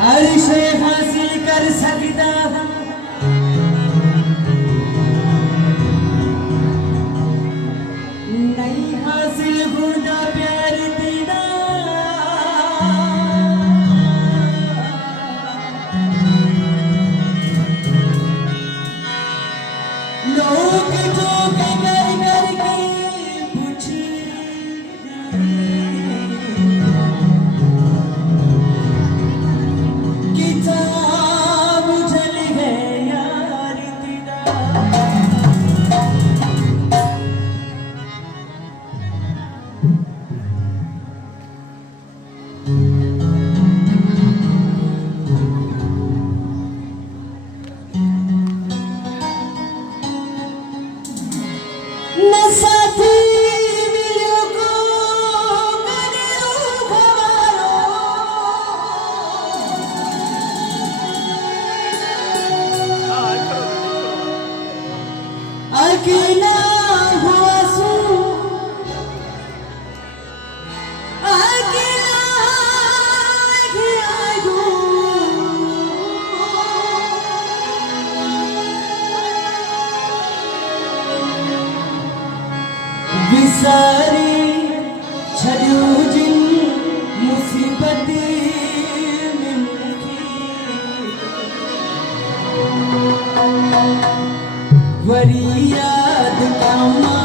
हर शे हासिल कर सकता नहीं हासिल होता प्यार तेरा लोग जो कर करके पूछे किताब जल गए यार तेरा न साथी मिलो को करो भवारो अकेला हुआ सू अकेला घिया गो विसारी छड़ियो जिन मुसीबत में मुखी वरी याद कामा